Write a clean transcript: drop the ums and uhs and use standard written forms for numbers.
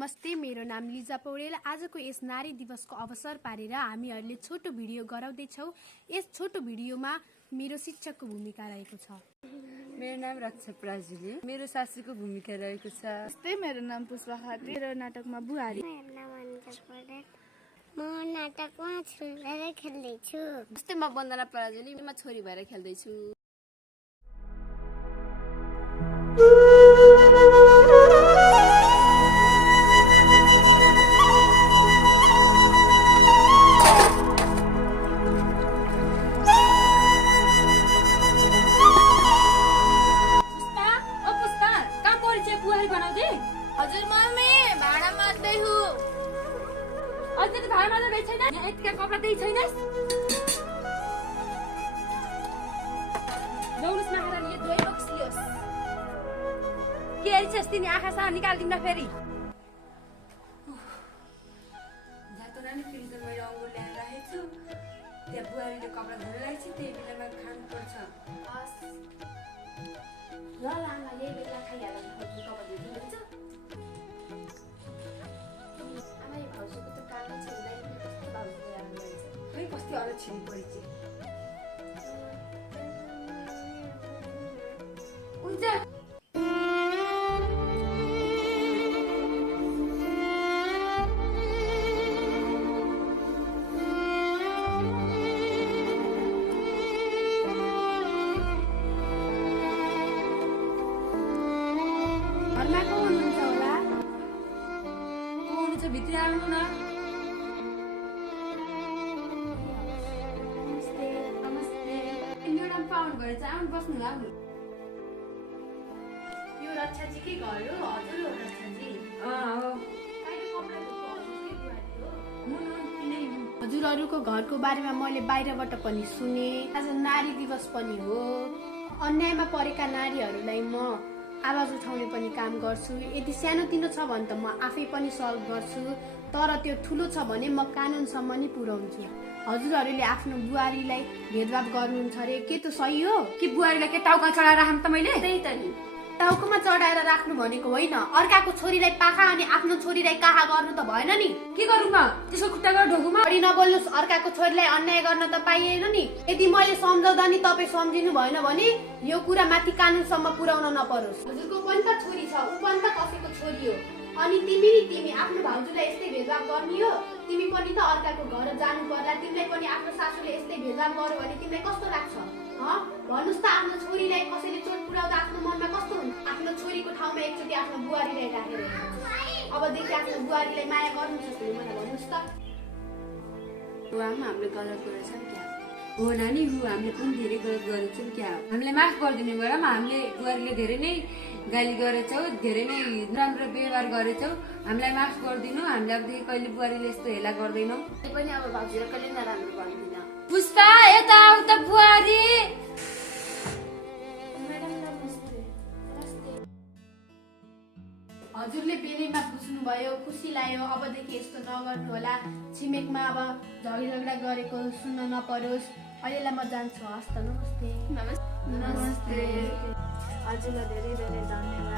नमस्ते, मेरो नाम लिजा पौडेल। आजको यस नारी दिवसको अवसर पारेर हामीहरूले छोटो भिडियो गराउँदैछौँ। यस छोटो भिडियोमा मेरो शिक्षकको भूमिका रहेको छ। मेरो नाम रक्षा प्राजुली, मेरो सासूको भूमिका रहेको छ। नमस्ते, मेरो नाम पुष्पा खाती, मेरो नाटकमा बुहारी। मेरो नाम अनिता पौडेल, म नाटकमा छोरी भएर खेल्दैछु। नमस्ते, म वन्दना प्राजुली, म छोरी भएर खेल्दैछु। हजुर मम्मी, भाडा मार्दै हु। अझै त भाडा मार्दै भइ छैन, यहाँ यतिका कपडा देइ छैनस्। लौनुस् माखेर नि दुवै बक्सियोस्। के हेरिछस् तिनी आँखा सा निकाल्दिन फेरि। जातो नानी फेरि त मैले अङ्गुर ल्याएर राखेको छु। त्यहाँ बुहारीले कपडा धुइरहेको छ, त्यही बेलामा खानु पर्छ। ल आमा, यही बेला खाइहाल्नु कपडा धुनुहुन्छ। भाउजूको त कामै छिन्दैन, कस्तो भाउजू राम्रो रहेछ। खै कस्तो अरू छिनी परिछ। हुन्छ घरमा को हुनुहुन्छ होला? को हुनुहुन्छ भित्र आउनु न। नमस्ते। यो नाम पाउनु भएर चाहिँ आउनु बस्नु न। यो रक्षाजीकै घर हो? हजुर हो रक्षाजी। हो। अहिले कपडा धुएको हजुरकै बुहारी हो? हजुरहरूको घरको बारेमा मैले बाहिरबाट पनि सुने। आज नारी दिवस पनि हो। अन्यायमा परेका नारीहरूलाई म आवाज उठाउने पनि काम गर्छु। यदि सानोतिनो छ भने त म आफै पनि सल्भ गर्छु, तर त्यो ठुलो छ भने म कानुनसम्म नि पुर्याउँछु। हजुरहरूले आफ्नो बुहारीलाई भेदभाव गर्नुहुन्छ अरे, के त सही हो? कि बुहारीलाई के टाउका चढाएर राख्नु त मैले? त्यही त नि, टाउकोमा चढाएर राख्नु भनेको होइन, अर्काको छोरीलाई पाखा अनि आफ्नो छोरीलाई काहा गर्नु त भएन नि। के गरौँ म? त्यसको खुट्टाको ढोकुमा बढी नबोल्नुहोस्, अर्काको छोरीलाई अन्याय गर्न त पाइएन नि। यदि मैले सम्झाउँदा नि तपाईँ सम्झिनु भएन भने यो कुरा माथि कानुनसम्म पुर्याउन नपरोस्। हजुरको पनि त छोरी छ, ऊ पनि त कसैको छोरी हो। अनि तिमी आफ्नो भाउजूलाई यस्तै भेदभाव गर्ने हो? तिमी पनि त अर्काको घर जानु पर्ला, तिमीलाई पनि आफ्नो सासूले यस्तै भेदभाव गर्यो भने तिमीलाई कस्तो लाग्छ? भन्नुहोस् त, आफ्नो छोरीलाई कसैले चोट पुर्याउँदा आफ्नो मनमा कस्तो हुन्छ? आफ्नो छोरीको ठाउँमा एकचोटि आफ्नो बुहारीलाई राखेर अबदेखि आफ्नो बुहारीलाई माया गर्नुहुन्छ भने मलाई भन्नुहोस् त। आमा, हामीले गलत गरेछ क्या हो नानी? हामीले पनि धेरै गलत गरेछौँ क्या। हामीलाई माफ गरिदिनु भयो। हामीले बुहारीले धेरै नै गाली गरेछौँ, धेरै नै नराम्रो व्यवहार गरेछौँ। हामीलाई माफ गरिदिनु। हामीले अबदेखि कहिले बुहारीले यस्तो हेला गर्दैनौँ। पनि अब भाउजूले कहिले नराम्रो गर्दैन। पुष्पा, यता आऊ त बुहारी। हजुरले बेलैमा बुझ्नुभयो, खुसी लाग्यो। अबदेखि यस्तो नगर्नु होला। छिमेकमा अब झगडा गरेको सुन्न नपरोस्। अहिलेलाई म जान्छु। हस् त, नमस्ते। नमस्ते। हजुरलाई धेरै धेरै धन्यवाद।